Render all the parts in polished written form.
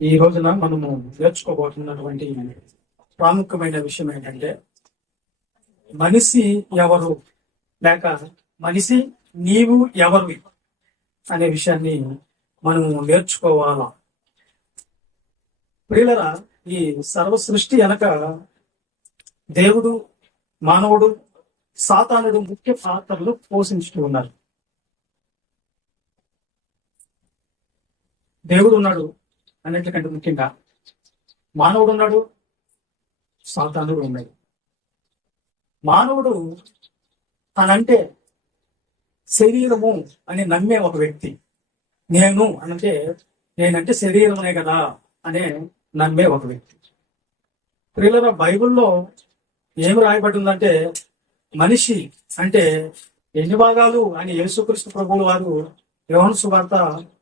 ఈ రోజున మనము నేర్చుకోబోతున్నటువంటి ప్రాముఖ్యమైన విషయం ఏంటంటే మనిషి ఎవరు లేక మనిషి నీవు ఎవరు అనే విషయాన్ని మనము నేర్చుకోవాలా. ప్రియులరా, ఈ సర్వ సృష్టి వెనక దేవుడు, మానవుడు, సాతానుడు ముఖ్య పాత్రలు పోషించుతూ ఉన్నారు. దేవుడు ఉన్నాడు అన్నిటికంటే ముఖ్యంగా, మానవుడు ఉన్నాడు, సాతానుడు ఉన్నాడు. మానవుడు తనంటే శరీరము అని నమ్మే ఒక వ్యక్తి. నేనంటే శరీరమునే కదా అనే నమ్మే ఒక వ్యక్తి. ప్రియులరా, బైబిల్లో ఏమి రాయబడి ఉందంటే మనిషి అంటే ఎన్ని భాగాలు అని యేసుక్రీస్తు ప్రభువుల వారు యోహాను సువార్త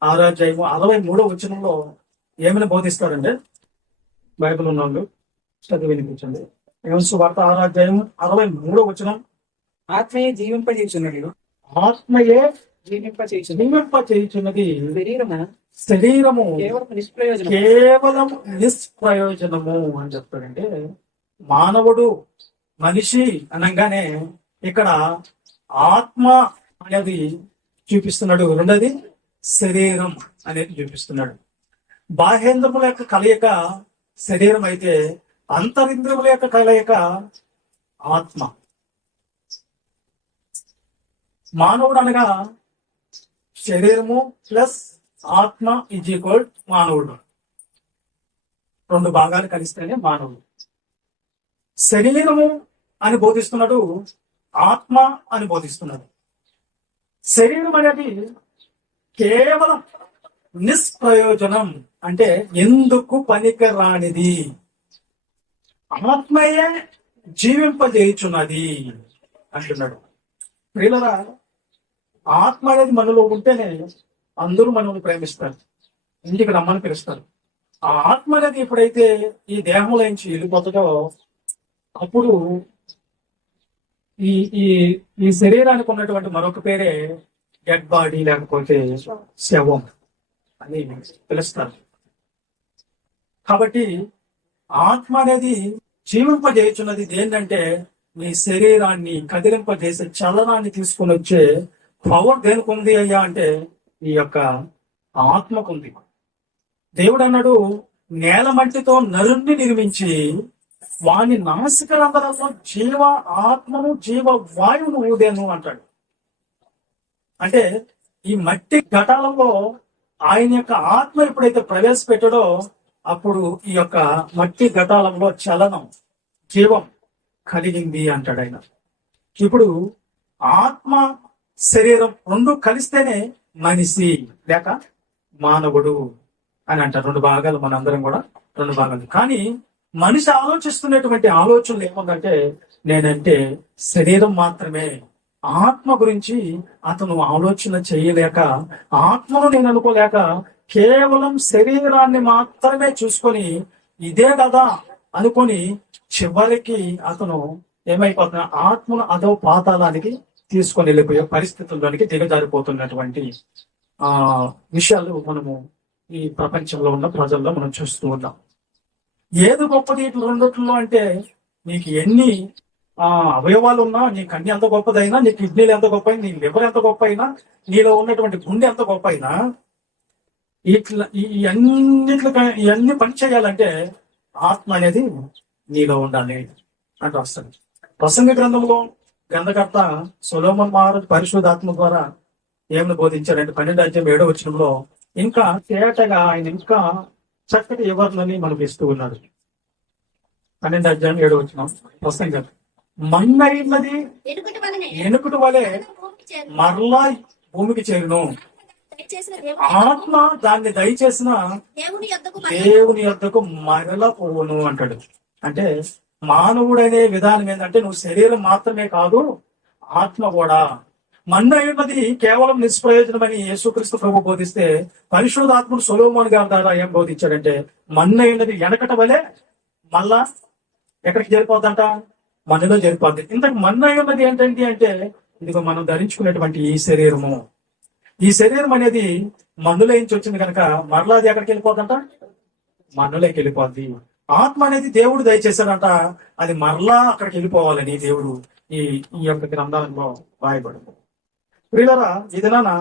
6వ అధ్యాయము 63వ వచనంలో ఏమైనా బోధిస్తారంటే, బైబిల్ ఉన్నవాళ్ళు చదివి వినిపించండి. యోహాను సువార్త 6వ అధ్యాయము 63వ వచనం. ఆత్మయే జీవింపజేయుచున్నది, ఆత్మయే జీవింపచేయుచున్నది, శరీరము కేవలం నిష్ప్రయోజనము అని చెప్తాడంటే, మానవుడు మనిషి అనగానే ఇక్కడ ఆత్మ అనేది చూపిస్తున్నాడు, రెండోది శరీరం అనేది చూపిస్తున్నాడు. బాహ్యేంద్రముల యొక్క కలయిక శరీరం అయితే అంతరింద్రియముల యొక్క కలయిక ఆత్మ. మానవుడు అనగా శరీరము ప్లస్ ఆత్మ ఈజ్ ఈక్వల్ మానవుడు. రెండు భాగాలు కలిస్తేనే మానవుడు. శరీరము అని బోధిస్తున్నాడు, ఆత్మ అని బోధిస్తున్నాడు. శరీరం అనేది కేవలం నిష్ప్రయోజనం, అంటే ఎందుకు పనికిరానిది. ఆత్మయే జీవింపజేయుచున్నది అంటున్నాడు. ప్రియులరా, ఆత్మ అనేది మనలో ఉంటేనే అందరూ మనల్ని ప్రేమిస్తారు, ఇంటికి రమ్మని పిలుస్తారు. ఆ ఆత్మ అనేది ఎప్పుడైతే ఈ దేహంలో నుంచి వెళ్ళిపోతుందో అప్పుడు ఈ ఈ ఈ శరీరానికి ఉన్నటువంటి మరొక పేరే డెడ్ బాడీ, లేకపోతే శవం అని పిలుస్తారు. కాబట్టి ఆత్మ అనేది జీవింపజేయుచున్నది ఏంటంటే నీ శరీరాన్ని కదిలింపజేసే చలనాన్ని తీసుకొని వచ్చే పవర్ దేనికి ఉంది అయ్యా అంటే ఈ యొక్క ఆత్మకుంది. దేవుడు అన్నాడు, నేల మట్టితో నరుణ్ణి నిర్మించి వాని నాసిక రంధ్రాల్లో జీవ ఆత్మను జీవ వాయువును ఊదేను అంటాడు. అంటే ఈ మట్టి ఘటాలలో ఆయన యొక్క ఆత్మ ఎప్పుడైతే ప్రవేశపెట్టాడో అప్పుడు ఈ యొక్క మట్టి ఘటాలంలో చలనం, జీవం కలిగింది అంటాడు ఆయన. ఇప్పుడు ఆత్మ శరీరం రెండు కలిస్తేనే మనిషి లేక మానవుడు అని అంటారు. రెండు భాగాలు, మనందరం కూడా రెండు భాగాలు. కానీ మనిషి ఆలోచిస్తున్నటువంటి ఆలోచనలు ఏముందంటే నేనంటే శరీరం మాత్రమే. ఆత్మ గురించి అతను ఆలోచన చేయలేక, ఆత్మను నేను అనుకోలేక కేవలం శరీరాన్ని మాత్రమే చూసుకొని ఇదే కదా అనుకొని చివరికి అతను ఏమైపోతున్నా ఆత్మను అదో పాతాళానికి తీసుకొని వెళ్ళిపోయే పరిస్థితుల్లోనికి దిగజారిపోతున్నటువంటి విషయాలు మనము ఈ ప్రపంచంలో ఉన్న ప్రజల్లో మనం చూస్తూ ఉన్నాం. ఏది గొప్పది ఇటు రెండిట్లో అంటే, నీకు ఎన్ని అవయవాలు ఉన్నా, నీ కన్ను ఎంత గొప్పదైనా, నీ కిడ్నీలు ఎంత గొప్ప అయినా, నీ లివర్ ఎంత గొప్ప అయినా, నీలో ఉన్నటువంటి గుండె ఎంత గొప్ప అయినా, ఇట్లా ఇవన్నీ పని చేయాలంటే ఆత్మ అనేది నీలో ఉండాలి అని రాస్తాడు. ప్రసంగ గ్రంథంలో గ్రంథకర్త సొలొమోను మహారాజు పరిశుద్ధాత్మ ద్వారా ఏమని బోధించాడంటే 12వ అధ్యాయం 7వ వచనంలో ఇంకా తేటగా ఆయన ఇంకా చక్కటి వివరణని మనకు ఇస్తూ ఉన్నాడు. 12వ అధ్యాయం 7వ వచనం ప్రసంగం, మన్నైనది ఎనుకుటి వలె మరలా భూమికి చేరును, ఆత్మ దాన్ని దయచేసిన దేవుని యొద్దకు మరల పోవును అంటాడు. అంటే మానవుడనే విధానం ఏంటంటే నువ్వు శరీరం మాత్రమే కాదు, ఆత్మ కూడా. మన్నయున్నది కేవలం నిష్ప్రయోజనమని యేసుక్రీస్తు ప్రభు బోధిస్తే, పరిశుద్ధాత్ముడు సొలొమోను గారి ద్వారా ఏం బోధించాడంటే మన్నయున్నది వెనకట వలె మళ్ళా ఎక్కడికి జరిపోద్దంట, మనలో జరిపోద్ది. ఇంతకు మన్నయున్నది ఏంటంటే అంటే ఇదిగో మనం ధరించుకునేటువంటి ఈ శరీరము. ఈ శరీరం అనేది మందులో నుంచి వచ్చింది కనుక మరలా అది ఎక్కడికి వెళ్ళిపోతుంట, మనలోకి వెళ్ళిపోద్ది. ఆత్మ అనేది దేవుడు దయచేశాడంట, అది మరలా అక్కడికి వెళ్ళిపోవాలని దేవుడు ఈ ఈ యొక్క గ్రంథాలలో రాయబడింది. ప్రియులారా, ఇదినా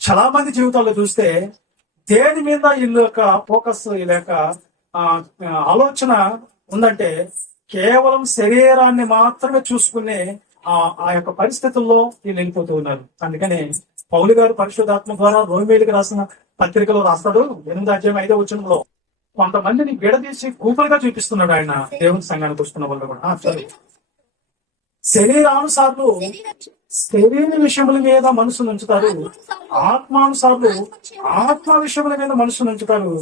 చాలా మంది జీవితాల్లో చూస్తే దేని మీద వీళ్ళ యొక్క ఫోకస్, వీళ్ళ యొక్క ఆలోచన ఉందంటే కేవలం శరీరాన్ని మాత్రమే చూసుకునే ఆ యొక్క పరిస్థితుల్లో వీళ్ళు వెళ్ళిపోతూ ఉన్నారు. అందుకనే పౌలు గారు పరిశుద్ధాత్మ ద్వారా రోమేలుకి రాసిన పత్రికలో రాస్తాడు 8:5 కొంతమందిని విడదీసి కూపలుగా చూపిస్తున్నాడు ఆయన దేవుని సంఘానికి వస్తున్న వాళ్ళు కూడా. సరే, శరీరానుసార్లు శరీర విషయముల మీద మనసును ఉంచుతారు, ఆత్మానుసార్లు ఆత్మ విషయముల మీద మనసును ఉంచుతారు.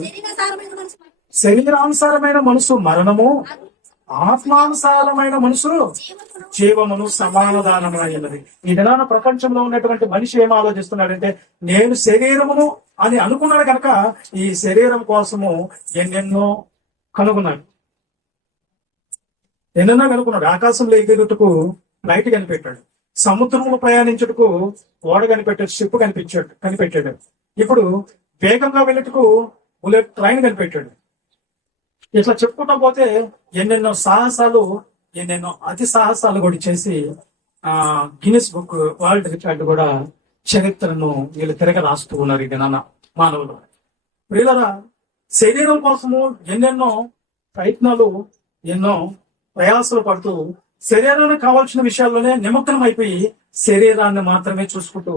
శరీరానుసారమైన మనసు మరణము, ఆత్మానుసారమైన మనసు జీవమును సమాధానమైనది. ఈ దినాన ప్రపంచంలో ఉన్నటువంటి మనిషి ఏం ఆలోచిస్తున్నాడంటే నేను శరీరమును అని అనుకున్నాడు కనుక ఈ శరీరం కోసము ఎన్నెన్నో కనుగొన్నాడు, ఎన్నెన్నో కనుక్కున్నాడు. ఆకాశంలో ఎగురుటకు ఫ్లైట్ కనిపెట్టాడు, సముద్రంలో ప్రయాణించుటకు ఓడ కనిపెట్టాడు, షిప్ కనిపెట్టాడు. ఇప్పుడు వేగంగా వెళ్ళుటకు బుల్లెట్ ట్రైన్ కనిపెట్టాడు. ఇట్లా చెప్పుకుంటా పోతే ఎన్నెన్నో సాహసాలు, ఎన్నెన్నో అతి సాహసాలు కూడా చేసి గిన్నిస్ బుక్ వరల్డ్ రికార్డు కూడా చరిత్రను వీళ్ళు తిరగ రాస్తూ ఉన్నారు ఈ దినాన మానవులు. వీళ్ళరా శరీరం కోసము ఎన్నెన్నో ప్రయత్నాలు, ఎన్నో ప్రయాసాలు పడుతూ శరీరానికి కావాల్సిన విషయాల్లోనే నిమగ్నం అయిపోయి శరీరాన్ని మాత్రమే చూసుకుంటూ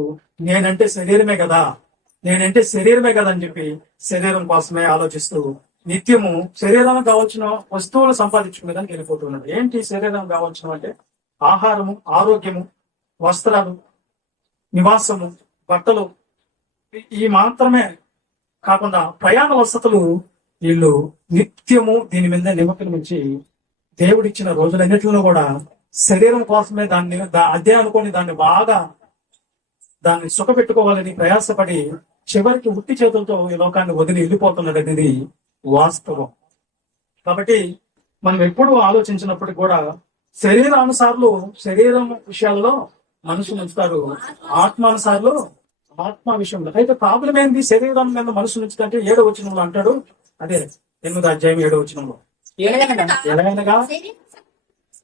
నేనంటే శరీరమే కదా అని చెప్పి శరీరం కోసమే ఆలోచిస్తూ నిత్యము శరీరానికి కావాల్సిన వస్తువులు సంపాదించుకునేదానికి వెళ్ళిపోతున్నాడు. ఏంటి శరీరం కావాల్సిన అంటే ఆహారము, ఆరోగ్యము, వస్త్రాలు, నివాసము, బట్టలు, ఈ మాత్రమే కాకుండా ప్రయాణ వసతులు వీళ్ళు నిత్యము దీని మీద నిమగ్నమించి దేవుడిచ్చిన రోజులన్నిటిలో కూడా శరీరం కోసమే అదే అనుకొని దాన్ని సుఖపెట్టుకోవాలని ప్రయాసపడి చివరికి ఉట్టి చేతులతో ఈ లోకాన్ని వదిలి వెళ్ళిపోతున్నాడు అనేది వాస్తవం. కాబట్టి మనం ఎప్పుడు ఆలోచించినప్పటికీ కూడా శరీరానుసార్లు శరీరం విషయాల్లో మనుషులు ఉంచుతారు, ఆత్మానుసార్లు ఆత్మ విషయంలో. అయితే ప్రాబ్లం ఏంది? శరీరం మీద మనసు ఉంచుతుంటే 7వ వచనంలో అంటాడు, అదే 8:7 ఎలాగనగా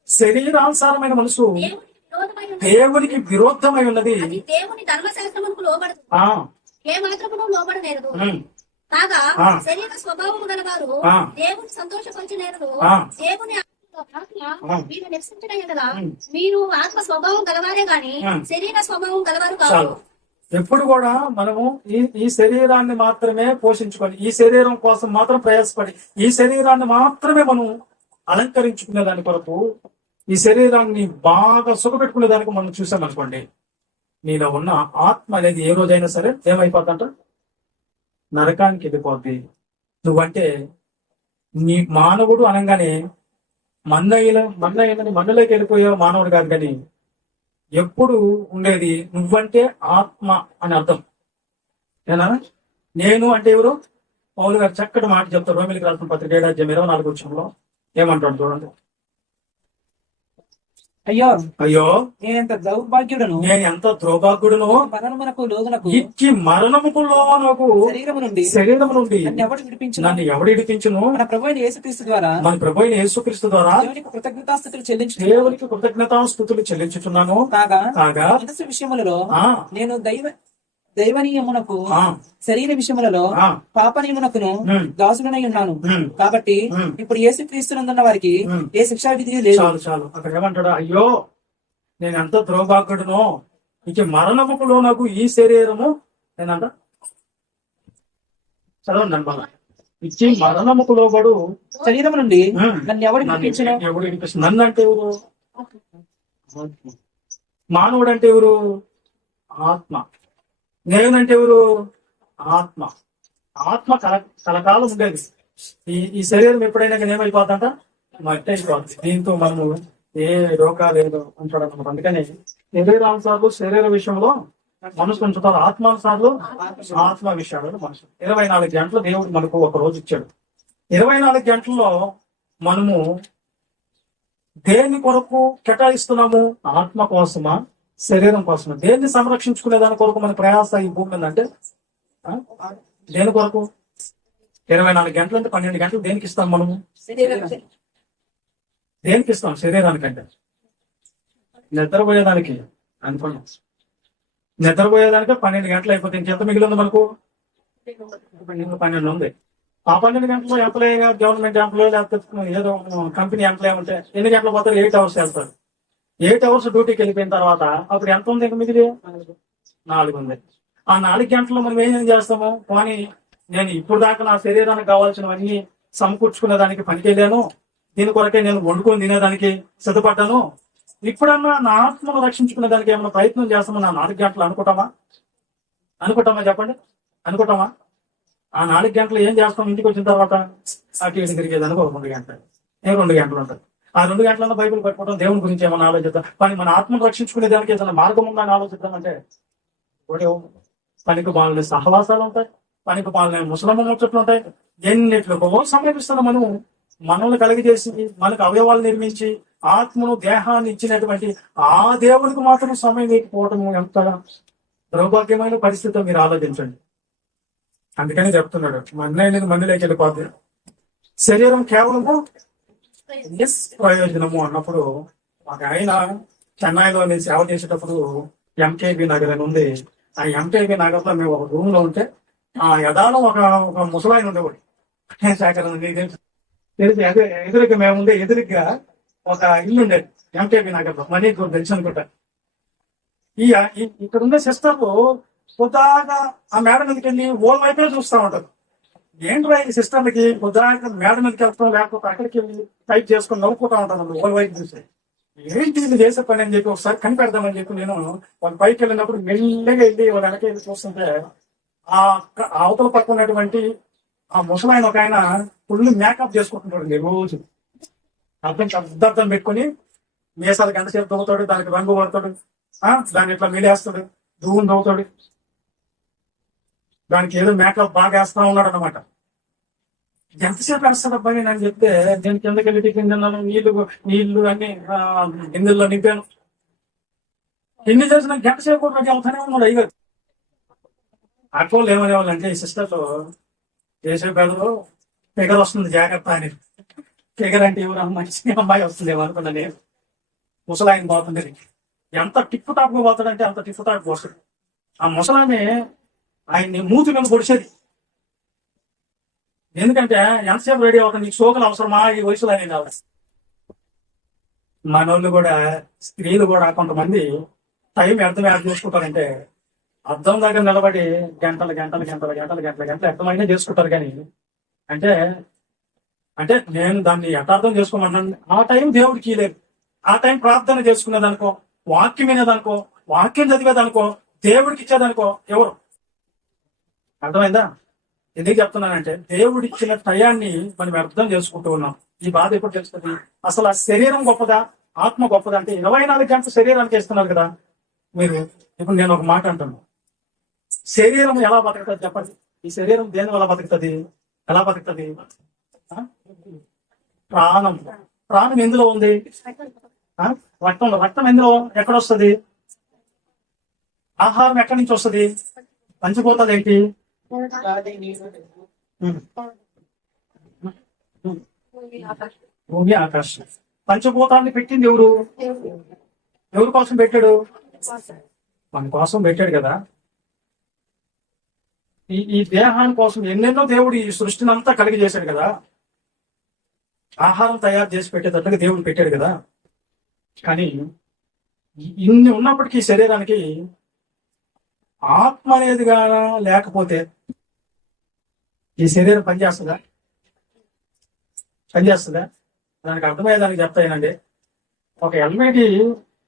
శరీరానుసారమైన మనసు దేవునికి విరోధమై ఉన్నది, దేవుని ధర్మశాస్త్రమునకు లోబడదు, ఏ మాత్రమును లోబడనేరదు. కాగా శరీర స్వభావము గలవారు దేవుని సంతోషపరచనేరదు. దేవుని ఆత్మ మీరు నివసించిన ఎడల మీరు ఆత్మ స్వభావం గలవారే గాని శరీర స్వభావం గలవారు కాదు. ఎప్పుడు కూడా మనము ఈ శరీరాన్ని మాత్రమే పోషించుకొని, ఈ శరీరం కోసం మాత్రం ప్రయాసపడి, ఈ శరీరాన్ని మాత్రమే మనం అలంకరించుకునే దాని కొరకు, ఈ శరీరాన్ని బాగా సుఖపెట్టుకునే దానికి మనం చూసామనుకోండి, నీలో ఉన్న ఆత్మ అనేది ఏ రోజైనా సరే ఏమైపోతుందంట, నరకానికి వెళ్ళిపోద్ది. నువ్వంటే నీ మానవుడు అనగానే మన్నలోకి వెళ్ళిపోయే మానవుడు కాదు, కానీ ఎప్పుడు ఉండేది నువ్వంటే ఆత్మ అని అర్థం. ఏనా? నేను అంటే ఎవరు? పౌలు గారు చక్కటి మాట చెప్తారు రోమిలికి రాసిన పత్రిక 7:24 ఏమంటాడు చూడండి. అయ్యో నేను ఎంత దౌర్భాగ్యుడను, మరణమునకు ఇచ్చి మరణముకు లోనకు శరీరము నుండి నన్ను ఎవడు విడిపించును? మన ప్రభువైన యేసుక్రీస్తు ద్వారా దేవునికి కృతజ్ఞతాస్తుతులు చెల్లించుచున్నాను. కాగా విషయములలో నేను దైవనీయమునకు శరీర విషయములలో పాపనీయమునకును దాసుడనై ఉన్నాను. కాబట్టి ఇప్పుడు యేసుక్రీస్తునందున్న వారికి ఏ శిక్షా విధి లేదు. చాలు అక్కడ ఏమంటాడు? అయ్యో నేను ఎంత ద్రోభాగ్యుడునో, ఇక మరణముకులో నాకు ఈ శరీరము నేనంట చదవండి అన్నమాట. ఇచ్చి మరణముకులో పడు శరీరం నుండి నన్ను ఎవడు విడిపించు? నన్ను అంటే ఎవరు? మానవుడు అంటే ఎవరు? ఆత్మ. నేనంటే ఎవరు? ఆత్మ. ఆత్మ కలకాలం ఉండేది. ఈ శరీరం ఎప్పుడైనా ఏమైపోతుందంట, మట్టి అయిపోతుంది. దీంతో మనము ఏ రోగాలు ఏదో అంటాడు అన్నమాట. అందుకని శరీరానుసార్లు శరీర విషయంలో మనసు ఉంచుతారు, ఆత్మానుసార్లు ఆత్మ విషయాలు మనసు. 24 గంటలు దేవుడు మనకు ఒక రోజు ఇచ్చాడు. 24 గంటల్లో మనము దేని కొరకు కేటాయిస్తున్నాము? ఆత్మ కోసమా, శరీరం కోసమా? దేన్ని సంరక్షించుకునే దాని కొరకు మన ప్రయాస ఈ భూమి మీద అంటే దేని కొరకు? 24 గంటలు అంటే 12 గంటలు దేనికి ఇస్తాం మనము? దేనికి ఇస్తాం? శరీరానికంటే నిద్రపోయేదానికి అనుకున్నాం. నిద్రపోయేదానికి 12 గంటలు అయిపోతే ఇంకెంత మిగిలి ఉంది మనకు? 12 ఉంది. ఆ 12 గంటలు ఎంప్లాయ్, గవర్నమెంట్ ఎంప్లాయ్ లేకపోతే ఏదో కంపెనీ ఎంప్లాయ్ ఉంటే ఎన్ని గంటలు పోతారు? 8 అవర్స్ వెళ్తారు. 8 అవర్స్ డ్యూటీకి వెళ్ళిపోయిన తర్వాత అప్పుడు ఎంత ఉంది? ఇంకా మిగిలి 4 ఉంది. ఆ 4 గంటల్లో మనం ఏం చేస్తాము? కానీ నేను ఇప్పుడు దాకా నా శరీరానికి కావాల్సినవన్నీ సమకూర్చుకునే దానికి పనికెళ్ళాను, దీని కొరకే నేను వండుకొని తినేదానికి సిద్ధపడ్డాను, ఇప్పుడన్నా నా ఆత్మను రక్షించుకునే దానికి ఏమైనా ప్రయత్నం చేస్తామో నా 4 గంటలు అనుకుంటామా? చెప్పండి, అనుకుంటామా? ఆ 4 గంటలు ఏం చేస్తాం? ఇంటికి వచ్చిన తర్వాత అటు ఇటు తిరిగేదానికి ఒక 2 గంటలు, 2 గంటలు ఉంటుంది. ఆ 2 గంటలన్నా బైబిల్ పట్టుకోవడం, దేవుని గురించి ఏమైనా ఆలోచిద్దాం. కానీ మన ఆత్మను రక్షించుకునే దానికి ఏదైనా మార్గం ఉందని ఆలోచిద్దామంటే ఒకటి, పనికి బాగునే సహవాసాలు ఉంటాయి, పనికి బాగునే ముసలమ్మ ముచ్చట్లు ఉంటాయి. ఎన్నిట్లకో సమీపిస్తున్న మనల్ని కలిగజేసి మనకు అవయవాలు నిర్మించి ఆత్మను దేహాన్ని ఇచ్చినటువంటి ఆ దేవునికి మాత్రం సమయం లేకపోవటం ఎంత దౌర్భాగ్యమైన పరిస్థితితో మీరు ఆలోచించండి. అందుకని చెప్తున్నాడు, మందిలోకి వెళ్ళిపోద్ది. శరీరం కేవలము నిష్ప్రయోజనము అన్నప్పుడు ఒక ఆయన చెన్నైలో నేను సేవ చేసేటప్పుడు ఎంకేబి నగర్ అని ఉంది. ఆ ఎంకేబి నగర్ లో మేము ఒక రూమ్ లో ఉంటే ఆ యదాలో ఒక ముసలాయన ఉండేవాడు. తెలిసి ఎదురుగా మేము ఉండే ఎదురుగా ఒక ఇల్లు ఉండేది ఎంకేబి నగర్ లో, మనీ తెలుసు అనుకుంటా. ఇక్కడ ఉండే సిస్టర్ పొద్దాగా ఆ మేడ మీదకి వెళ్ళి ఓల్ వైపే చూస్తూ ఉంటారు. ఏంట్రా ఈ సిస్టర్లకి పొద్దాగా మేడ మీదకి వెళ్తాం, లేకపోతే అక్కడికి వెళ్ళి టైప్ చేసుకుని నవ్వుకుంటా ఉంటాను ఓల్ వైపు చూసి. ఏంటి ఇది చేసే పని అని చెప్పి ఒకసారి కనిపెడదామని చెప్పి నేను వాళ్ళ పైకి వెళ్ళినప్పుడు మెల్లగా వెళ్ళి వాళ్ళ వెనక వెళ్ళి చూస్తుంటే ఆ అవతల పక్క ఉన్నటువంటి ఆ ముసలాయన ఒక ఆయన ఫుల్ మేకప్ చేసుకుంటుంటాడు రోజు. అర్థం పెట్టుకుని మీసాలు గంట సేపు తవ్వుతాడు, దానికి రంగు పడతాడు, దాన్ని ఇట్లా మిలేస్తాడు, దువ్వును తవ్వుతాడు, దానికి ఏదో మేకప్ బాగా వేస్తా ఉన్నాడు అనమాట. ఎంతసేపు వేస్తాడు అబ్బాయి నేను చెప్తే నేను కిందకి వెళ్ళి కింద నీళ్లు అన్ని గిన్నెల్లో నింపాను. ఎన్ని చేసిన గంట సేపు కూడా రెడీ అవుతానే ఉన్నాడు అయ్యారు. అక్కలు ఏమనేవాళ్ళు అంటే ఈ సిస్టర్తో చేసే పెదలు ఫిగర్ వస్తుంది జాగ్రత్త అని. ఫిగర్ అంటే ఎవరు మంచి అమ్మాయి వస్తుంది ఏమనుకున్నా నేను. ముసలాయన పోతుంది, ఎంత టిప్పు టాప్గా పోతాడంటే అంత టిప్పు టాప్ పోస్తాడు. ఆ ముసలామె ఆయన్ని మూతి మీద పొడిచేది. ఎందుకంటే ఎంతసేపు రెడీ అవుతుంది, నీకు సోకలు అవసరమా ఈ వయసులో అనేది కావాలి. మనోళ్ళు కూడా, స్త్రీలు కూడా కొంతమంది టైం ఎంత చూసుకుంటారంటే అద్దం దగ్గర నిలబడి గంటలు ఎంతమైనా చేసుకుంటారు. కానీ అంటే నేను దాన్ని యథార్థం చేసుకోమన్నాను. ఆ టైం దేవుడికి లేదు. ఆ టైం ప్రార్థన చేసుకునేదనుకో, వాక్యం వినేదనుకో, వాక్యం చదివేదనుకో, దేవుడికి ఇచ్చేదనుకో ఎవరు? అర్థమైందా? ఎందుకు చెప్తున్నానంటే దేవుడు ఇచ్చిన టయాన్ని మనం అర్థం చేసుకుంటూ ఉన్నాం. ఈ బాధ ఎప్పుడు తెలుస్తుంది? అసలు ఆ శరీరం గొప్పదా, ఆత్మ గొప్పదా అంటే 24 గంటలు శరీరానికి ఇస్తున్నారు కదా మీరు. ఇప్పుడు నేను ఒక మాట అంటాను, శరీరం ఎలా బతుకుతుంది చెప్పండి? ఈ శరీరం దేని వల్ల బతుకుతుంది? ఎలా బతుకుతుంది? ప్రాణం ఎందులో ఉంది? రక్తం ఎందులో ఎక్కడ వస్తుంది? ఆహారం ఎక్కడి నుంచి వస్తుంది? పంచిపోతుంది ఏంటి? భూమి ఆకాశం. పంచభూతాన్ని పెట్టింది ఎవరు? ఎవరి కోసం పెట్టాడు? మన కోసం పెట్టాడు కదా. ఈ దేహాని కోసం ఎన్నెన్నో దేవుడు ఈ సృష్టిని అంతా కలిగి చేశాడు కదా. ఆహారం తయారు చేసి పెట్టేటట్టుగా దేవుడు పెట్టాడు కదా. కానీ ఇన్ని ఉన్నప్పటికీ శరీరానికి ఆత్మ అనేదిగా లేకపోతే ఈ శరీరం పనిచేస్తుందా? దానికి అర్థమయ్యేదానికి చెప్తానండి. ఒక హెల్మెట్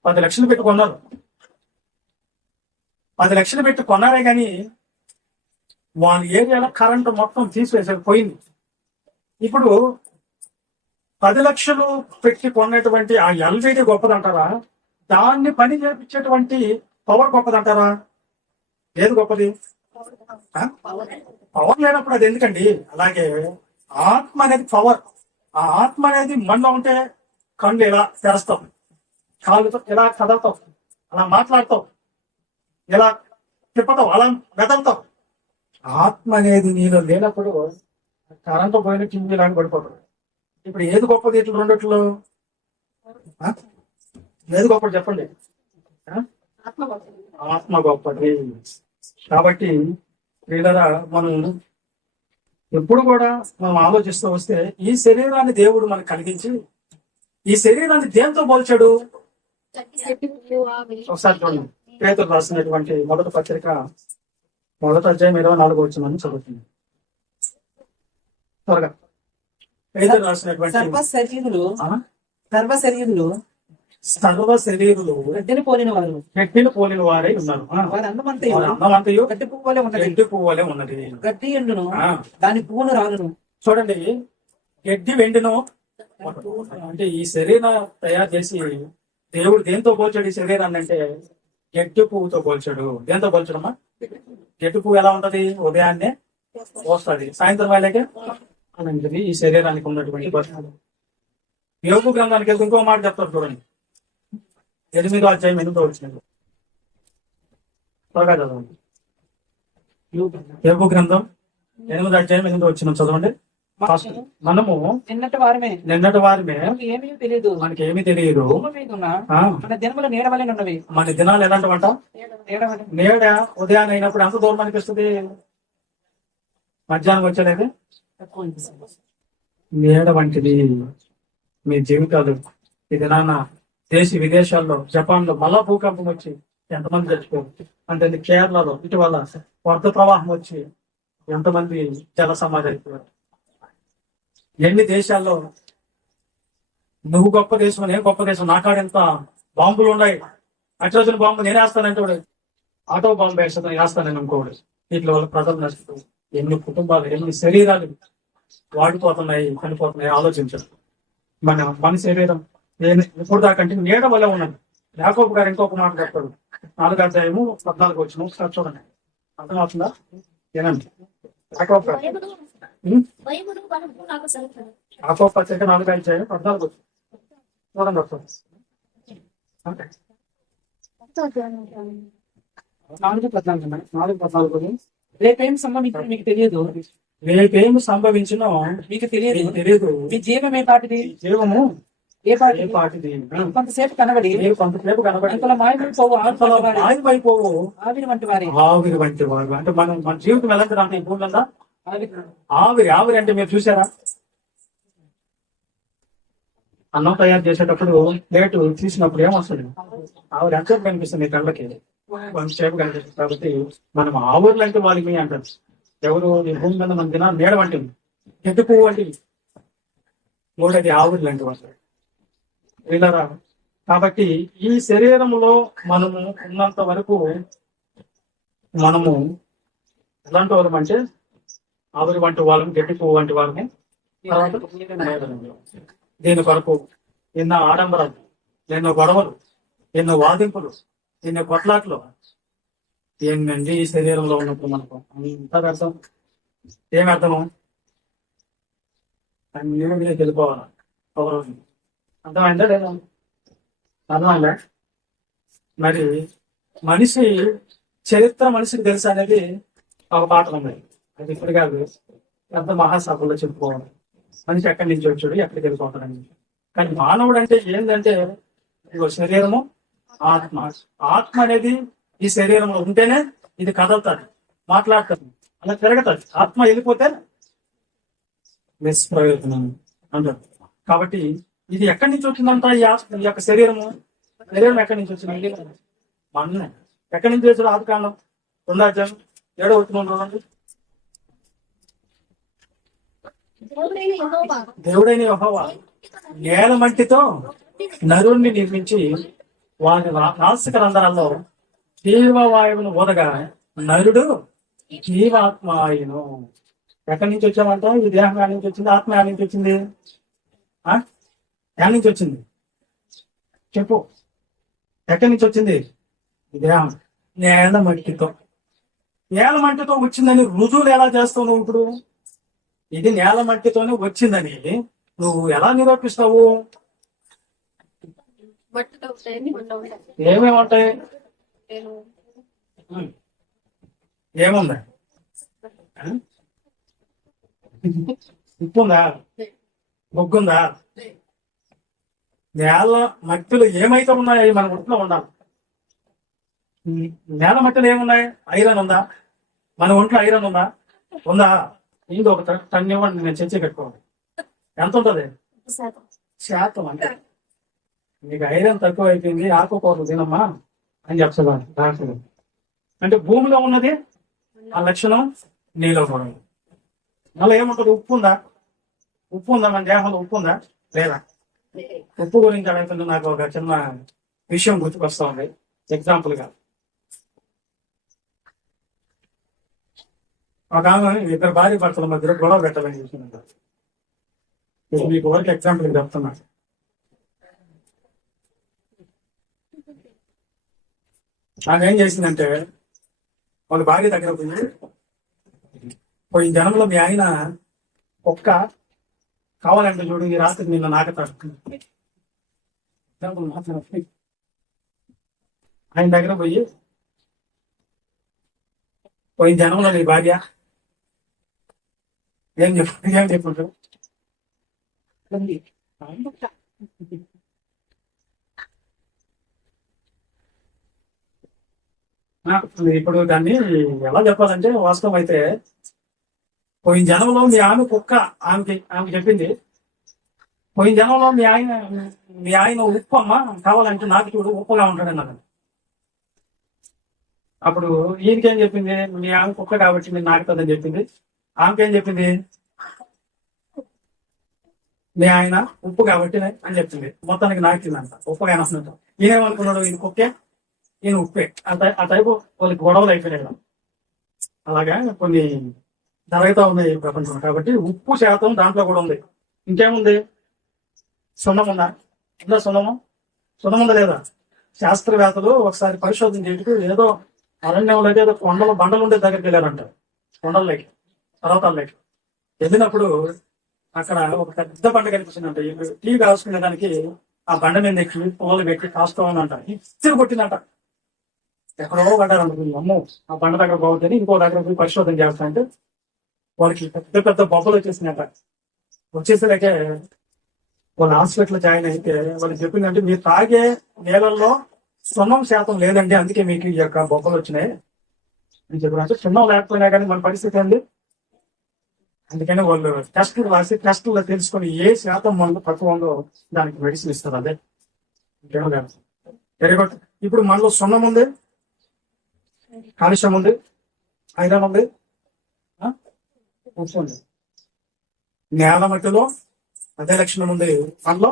10 లక్షలు పెట్టి కొన్నారు. 10 లక్షలు పెట్టి కొన్నారే కానీ వాళ్ళ ఏరియాలో కరెంటు మొత్తం తీసివేసారు, పోయింది. ఇప్పుడు 10 లక్షలు పెట్టి కొన్నటువంటి ఆ ఎల్ఈడి గొప్పదంటారా? దాన్ని పని చేపించేటువంటి పవర్ గొప్పదంటారా? ఏది గొప్పది? పవర్ లేనప్పుడు అది ఎందుకండి? అలాగే ఆత్మ అనేది పవర్. ఆ ఆత్మ అనేది మనలో ఉంటే కళ్ళు ఇలా తెరస్తాం, కాళ్ళతో ఇలా కదలతాం, అలా మాట్లాడతాం, ఇలా తిప్పతాం, అలా మెదలుతాం. ఆత్మ అనేది నీలో లేనప్పుడు కరెంటు పోయిన టీవీ లాగా పడిపోతుంది. ఇప్పుడు ఏది గొప్పది ఇట్లా రెండిట్లో? ఆ? ఏది గొప్పది చెప్పండి? ఆ? ఆత్మ గొప్పది. కాబట్టి వీళ్ళరా మనం ఎప్పుడు కూడా మనం ఆలోచిస్తూ వస్తే ఈ శరీరాన్ని దేవుడు మనకు కలిగించి ఈ శరీరాన్ని దేంతో పోల్చాడు? ఒకసారి చూడండి, పేతురు రాసినటువంటి మొదటి పత్రిక 1 అధ్యాయం 24 వచనాన్ని చదువుతుంది త్వరగా. పేతురు రాసినటువంటి సర్వ శరీరులు ఆ? సర్వ శరీరులు గడ్డిని పోలిన వారు, వ్యక్తిని పోలిన వారై ఉన్నారు. వారి అందమంతయు వారి అందమంతయు గడ్డి పువ్వులే ఉన్నది. గడ్డి పువ్వులే ఉన్నది. గడ్డి ఎండును, ఆ. దాని పువ్వును రాలును. చూడండి, గడ్డి వెండిను అంటే ఈ శరీరం తయారు చేసి దేవుడు దేంతో పోల్చాడు ఈ శరీరాన్ని అంటే గడ్డి పువ్వుతో పోల్చాడు. దేంతో పోల్చడమ్మా? గడ్డి పువ్వు ఎలా ఉంటది? ఉదయాన్నే పోస్తుంది, సాయంత్రం వేళకే అనేది ఈ శరీరానికి ఉన్నటువంటి పరిస్థితి. యోగు గ్రంథానికి వెళ్తే ఇంకో మాట చెప్తారు చూడండి, 8వ అధ్యాయం 8వ వచనం త్వరగా చదవండి. యోగు గ్రంథం 8వ అధ్యాయం 8వ వచనం చదవండి. మనము నిన్నటి వారమే మనకు ఏమీ తెలియదు, మనకి ఏమీ తెలియదు. భూమి మీద ఉన్న మన దినములు నీడ వలె ఉన్నవి. మన దినాలు ఎలాంటివంట? నీడ వలె. నీడ ఉదయాన్నే అయినప్పుడు ఎంత దూరం అనిపిస్తుంది? మధ్యాహ్నం వచ్చేది తక్కువ అనిపిస్తుంది. నీడ వంటిది మీ జీవితాలు. ఈ దినాన దేశ విదేశాల్లో, జపాన్ లో మళ్ళా భూకంపం వచ్చి ఎంతమంది చచ్చిపోయారు అంటే కేరళలో ఇటీవల వరద ప్రవాహం వచ్చి ఎంతమంది జల సమాధి అయిపోయారు. ఎన్ని దేశాల్లో నువ్వు గొప్ప దేశం, నేను గొప్ప దేశం, నాకాడెంత బాంబులు ఉన్నాయి, అట్లా బాంబు నేనే వేస్తానంటే ఆటో బాంబు వేస్తానని ఇంకోడు. వీటి వల్ల ప్రజలు నష్టం. ఎన్ని కుటుంబాలు, ఎన్ని శరీరాలు వాడిపోతున్నాయి, చనిపోతున్నాయి ఆలోచించరు. మన శరీరం ఇప్పుడు దాకంటే నీడ వల్ల ఉన్నది. యాకోబు గారు ఇంకొక మాట చెప్తాడు, 4వ అధ్యాయము 14 వచనం ఒకసారి చూడండి. అర్థమవుతుందా? ఏనండి యాకోబు గారు? బైబిలు మనకు నాకు చదువుతాడు. యాకోబు పత్రిక 4వ అధ్యాయం 14 వచనం చూడండి ఒకసారి. 4:14 రేపేం సంభవించింది మీకు తెలియదు, రేపేమి సంభవించినో మీకు తెలియదు. తెలియదు. మీ జీవం ఏ పాటిది, జీవము ఏ పాటిది? ఏ పాటిది? కొంతసేపు కనబడి కొంతసేపు కనబడి అంతలో మాయమైపోవు ఆగిపోవు ఆవిరి వంటి వారి. ఆవిరి వంటి వారు. అంటే మన జీవితం ఎలాంటిది అంటే ఈ భూమి మీద ఆవిరి. ఆవిరి అంటే మీరు చూసారా? అన్నం తయారు చేసేటప్పుడు ప్లేటు తీసినప్పుడు ఏమొస్తుంది? ఆవిరి ఎంతసేపు కనిపిస్తుంది కళ్ళకి? కొంతసేపు కనిపిస్తుంది. కాబట్టి మనం ఆవిరి అంటే వాళ్ళకి అంటారు. ఎవరు? ఈ భూమి మీద మన దినాలు నీడ వంటివి, గడ్డి పువ్వు వంటివి, మూడది ఆవిరి లాంటి వాళ్ళు వీళ్ళరా. కాబట్టి ఈ శరీరంలో మనము ఉన్నంత వరకు మనము ఎలాంటి వాళ్ళం అంటే ఆవిరి వంటి వాళ్ళం, గడ్డి పువ్వు వంటి వాళ్ళము. దీని కొరకు ఎన్నో ఆడంబరాలు, ఎన్నో గొడవలు, ఎన్నో వాదింపులు, ఎన్నో కొట్లాట్లు ఏంటండి ఈ శరీరంలో ఉన్నప్పుడు మనకు అంత అర్థం. ఏమి అర్థము? అన్ని తెలిపోవాలి. అర్థమైందా లేదా? అర్థమైందా? మరి మనిషి చరిత్ర మనిషికి తెలుసు అనేది ఒక పాఠం ఉంది. అది ఇప్పుడు కాదు, పెద్ద మహాసభలో చెప్పుకోవాలి. మనిషి ఎక్కడి నుంచి వచ్చాడు, ఎక్కడికి వెళ్ళిపోతాడని. కానీ మానవుడు అంటే ఏంటంటే ఇదిగో శరీరము, ఆత్మ. ఆత్మ అనేది ఈ శరీరంలో ఉంటేనే ఇది కదలుతుంది, మాట్లాడుతుంది, అలా తిరగతుంది. ఆత్మ వెళ్ళిపోతే నిష్ప్రయోజనం అంటారు. కాబట్టి ఇది ఎక్కడి నుంచి వచ్చిందంట? ఈ యొక్క శరీరం ఎక్కడి నుంచి వచ్చిందండి? మన ఎక్కడి నుంచి వచ్చాడు? ఆదికాండం 2వ అధ్యాయం 7వ వచనం. దేవుడైన యెహోవా నేల మట్టితో నరుణ్ణి నిర్మించి వారి నాసిక రంధ్రాల్లో జీవవాయువును ఊదగా నరుడు జీవాత్మ ఆయను. ఎక్కడి నుంచి వచ్చామంట? ఈ దేహం ఎక్కడి నుంచి వచ్చింది? ఆత్మ ఎక్కడి నుంచి వచ్చింది? ఎక్కడి నుంచి వచ్చింది చెప్పు? ఎక్కడి నుంచి వచ్చింది? ఈ దేహం నేల మట్టితో. నేల మట్టితో వచ్చిందని రుజువులు ఎలా చేస్తావు నువ్వు? ఇప్పుడు ఇది నేల మట్టితోనే వచ్చిందని నువ్వు ఎలా నిరూపిస్తావు? ఏమేమి ఉంటాయి? ఏముంది? ఉప్పు ఉందా? బొగ్గుందా? నేల మట్టిలో ఏమైతే ఉన్నాయో అవి మన ఒంట్లో ఉండాలి. నేల మట్టిలో ఏమున్నాయి? ఐరన్ ఉందా? మన ఒంట్లో ఐరన్ ఉందా? ఉందా? ఇది ఒక టన్ ఇవ్వండి, నేను చర్చ కట్టుకోవాలి. ఎంత ఉంటుంది? శాతం. అంటే మీకు ఐరన్ తక్కువ అయిపోయింది, ఆకుకూరలు తినమ్మా అని చెప్తాను డాక్టర్. అంటే భూమిలో ఉన్నది ఆ లక్షణం నీలో కూడా ఉంది. మళ్ళీ ఏముంటుంది? ఉప్పు ఉందా? ఉప్పు ఉందా? మన దేహంలో ఉప్పు ఉందా? లేదా? ఉప్పు గురించి అడుగుతుంటే నాకు ఒక చిన్న విషయం గుర్తుకొస్తా ఉంది. ఎగ్జాంపుల్ గా ఒక ఆమె ఇద్దరు భార్య భర్తల మధ్యలో గొడవ పెట్టాలని చూసిందంట. ఇది మీకు వరకు ఎగ్జాంపుల్ చెప్తున్నా. ఆమె ఏం చేసిందంటే వాళ్ళ భార్య దగ్గర పోయిన జనంలో మీ ఆయన ఒక్క కావాలంటే చూడు, ఈ రాత్రి నిన్న నాకతాడు. ఆయన దగ్గర పోయిన జనంలో మీ భార్య ఏం చెప్పుకుంటారు? ఇప్పుడు దాన్ని ఎలా చెప్పాలంటే, వాస్తవం అయితే పోయిన జనంలో మీ ఆమె కుక్క ఆమెకి చెప్పింది, పోయిన జనంలో మీ ఆయన ఉప్పు అమ్మ, కావాలంటే నాకు చూడు ఉప్పుగా ఉంటాడన్నాడు. అప్పుడు ఈయనకేం చెప్పింది? మీ ఆమె కుక్క కాబట్టి మీరు నాకుతుందని చెప్పింది. ఆమెకేం చెప్పింది? మీ ఆయన ఉప్పు కాబట్టి అని చెప్పింది. మొత్తానికి నాకిందంట, ఉప్పుగా వస్తున్నట్టు. ఈయనేమనుకున్నాడు? ఈయన కుక్కే, ఈయన ఉప్పే. ఆ టైపు వాళ్ళకి గొడవలు అయిపోయాయి. అలాగా కొన్ని జరుగుతూ ఉన్నాయి ప్రపంచం. కాబట్టి ఉప్పు శాతం దాంట్లో కూడా ఉంది. ఇంకేముంది? సున్నం ఉందా? సున్నం ఉందా లేదా? శాస్త్రవేత్తలు ఒకసారి పరిశోధన చేయటకు ఏదో అరణ్యంలో ఏదో కొండలు బండలు ఉండే దగ్గరికి వెళ్ళారంట. కొండల్లోకి, పర్వతాల్లోకి వెళ్ళినప్పుడు అక్కడ ఒక పెద్ద బండ కనిపించిందంట. టీ కాసుకునే దానికి ఆ బండ మీద ఎక్కి పూలు పెట్టి కాస్తూ ఉందంట. ఇచ్చి కొట్టిందంట. ఎక్కడో పడ్డారంట. అమ్మో, ఆ బండ దగ్గర బాగుంటుంది, ఇంకో దగ్గర పోయి పరిశోధన చేస్తానంటే వాళ్ళకి పెద్ద పెద్ద బొబ్బలు వచ్చేసినాయట. వచ్చేసరికే వాళ్ళ హాస్పిటల్ జాయిన్ అయితే వాళ్ళకి చెప్పిందంటే, మీరు తాగే నీళ్ళల్లో సున్నం శాతం లేదండి, అందుకే మీకు ఈ యొక్క బొబ్బలు వచ్చినాయి అని చెప్పినట్టు. సున్నం లేకపోయినా కానీ మన పరిస్థితి ఏంది? అందుకని వాళ్ళు టెస్టులు రాసి టెస్టుల్లో తెలుసుకొని ఏ శాతం మనలో తక్కువ ఉందో దానికి మెడిసిన్ ఇస్తారు. అదే ఇంకేమో కాదు. Very good. ఇప్పుడు మనలో సున్నం ఉంది, కాలుష్యం ఉంది, ఐరన్ ఉంది, ఉప్పు ఉంది. నేల మట్టిలో అదే లక్షణం ఉంది, మనలో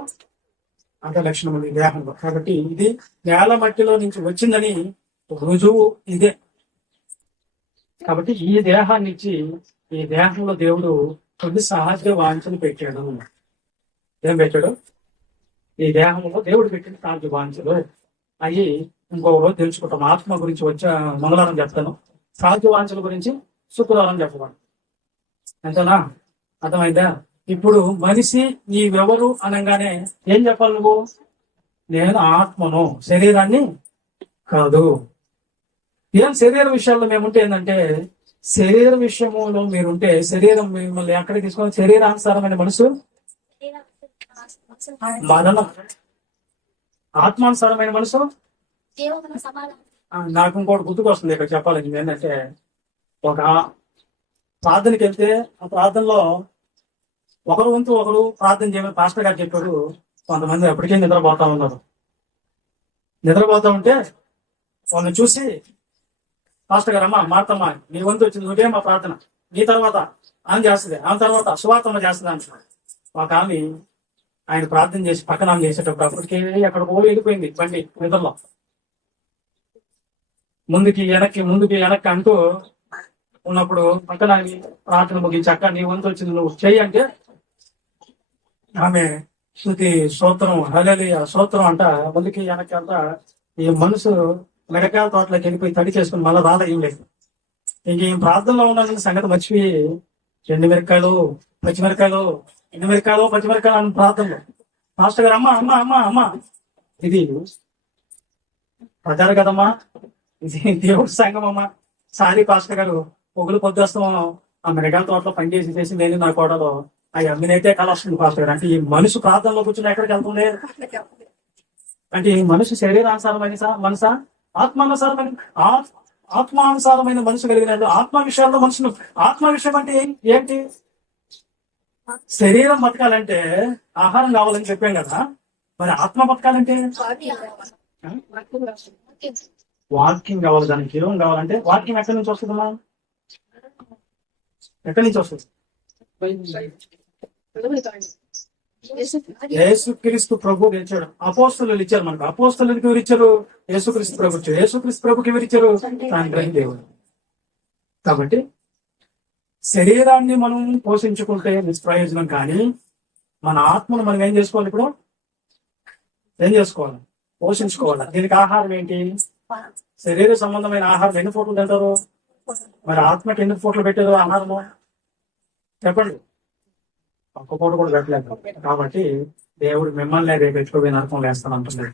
అదే లక్షణం ఉంది దేహంలో. కాబట్టి ఇది నేల మట్టిలో నుంచి వచ్చిందని రుజువు ఇదే. కాబట్టి ఈ దేహాన్ని ఇచ్చి ఈ దేహంలో దేవుడు కొన్ని సహజ వాంఛలు పెట్టాడు. ఏం పెట్టాడు? ఈ దేహంలో దేవుడు పెట్టిన సహజ వాంఛలు అవి ఇంకో రోజు తెలుసుకుంటాం. ఆత్మ గురించి వచ్చే మంగళవారం చెప్తాను, సహజ వాంఛల గురించి శుక్రవారం చెప్పబడు. అంతేనా? అర్థమైందా? ఇప్పుడు మనిషి నీవెవరు అనగానే ఏం చెప్పాలి నువ్వు? నేను ఆత్మను, శరీరాన్ని కాదు. ఏం శరీర విషయాల్లో మేముంటే ఏంటంటే, శరీర విషయంలో మీరుంటే శరీరం మిమ్మల్ని ఎక్కడికి తీసుకొని, శరీరానుసారమైన మనసు మరణం, ఆత్మానుసారమైన మనసు. నాకు ఇంకోటి గుర్తుకొస్తుంది ఇక్కడ చెప్పాలని. ఏంటంటే, ఒక ప్రార్థనకి వెళ్తే ఆ ప్రార్థనలో ఒకరు వంతు ఒకరు ప్రార్థన చేయమని పాస్టర్ గారు చెప్పారు. కొంతమంది ఎప్పటికే నిద్రపోతా ఉన్నారు. నిద్రపోతా ఉంటే వాళ్ళని చూసి, పాస్టర్ గారు, అమ్మా మాతమ్మ నీ వంతు వచ్చింది, నువ్వే మా ప్రార్థన, నీ తర్వాత ఆమె చేస్తుంది, ఆమె తర్వాత సువార్తమ్మ చేస్తుంది అంటున్నాడు. ఒక ఆమె ఆయన ప్రార్థన చేసి పక్కన ఆమె చేసేటప్పుడు అప్పటికే అక్కడ పోయి వెళ్ళిపోయింది బండి నిద్రలో. ముందుకి వెనక్కి అంటూ ఉన్నప్పుడు పక్కన ప్రార్థన ముగించి, అక్క నీ వంతు వచ్చింది, నువ్వు చెయ్యి అంటే ఆమె శృతి స్తోత్రం, హల్లెలూయా స్తోత్రం అంట ముందుకి వెనక్కి అంతా ఈ మనసు మిరకాయల తోటలోకి వెళ్ళిపోయి తడి చేసుకుని మళ్ళీ రాలేం లేదు. ఇంక ఈ ప్రార్థనలో ఉన్న సంగతి మర్చిపోయి ఎండు మిరకాయలు, పచ్చిమిరకాయలు, పచ్చిమిరకాయలు అని ప్రార్థనలో పాస్టర్ గారు, అమ్మ ఇది ప్రచారు కదమ్మా, ఇది దేవుడి సంఘం అమ్మా, సారీ పాస్టర్ గారు, పొగులు పొద్దుస్తాం ఆ మిరగాల తోటలో పని చేసి నేను నా కోటలో అవి అమ్మినైతే కళ వస్తుంది పాస్టర్. అంటే ఈ మనిషి ప్రార్థనలో కూర్చుని ఎక్కడికి వెళ్తుంది అంటే ఈ మనిషి శరీరానుసారమైన మనసా ఆత్మానుసారమైన ఆత్మానుసారమైన మనసు కలిగిన ఆత్మ విషయాల్లో మనుషులు. ఆత్మ విషయం అంటే ఏంటి? శరీరం బతకాలంటే ఆహారం కావాలని చెప్పాం కదా, మరి ఆత్మ బతకాలంటే వాకింగ్ కావాలి. దానికి ఏం కావాలంటే వాకింగ్ ఎక్కడి నుంచి వస్తుందమ్మా? ఎక్కడి నుంచి వస్తుంది? యేసుక్రీస్తు ప్రభు ఇచ్చాడు. అపోస్తలులు ఇచ్చారు మనకు. అపోస్తలులకు ఎవరు ఇచ్చారు? యేసుక్రీస్తు ప్రభు ఇచ్చారు. యేసుక్రీస్తు ప్రభుకి ఎవరు ఇచ్చారు? తండ్రి దేవుడు. కాబట్టి శరీరాన్ని మనం పోషించుకుంటే నిష్ప్రయోజనం, కానీ మన ఆత్మను మనం ఏం చేసుకోవాలి? ఇప్పుడు ఏం చేసుకోవాలి? పోషించుకోవాలి. దీనికి ఆహారం ఏంటి? శరీర సంబంధమైన ఆహారం. ఎన్ని పూటలు తింటారు? మరి ఆత్మకి ఎన్ని పూటలు పెట్టారు ఆహారము? చెప్పండి. ఒక్క పూట కూడా పెట్టలేదు. కాబట్టి దేవుడు మిమ్మల్ని రేపు ఎత్తుకోపోయి నరకం వేస్తాను అంటున్నాడు.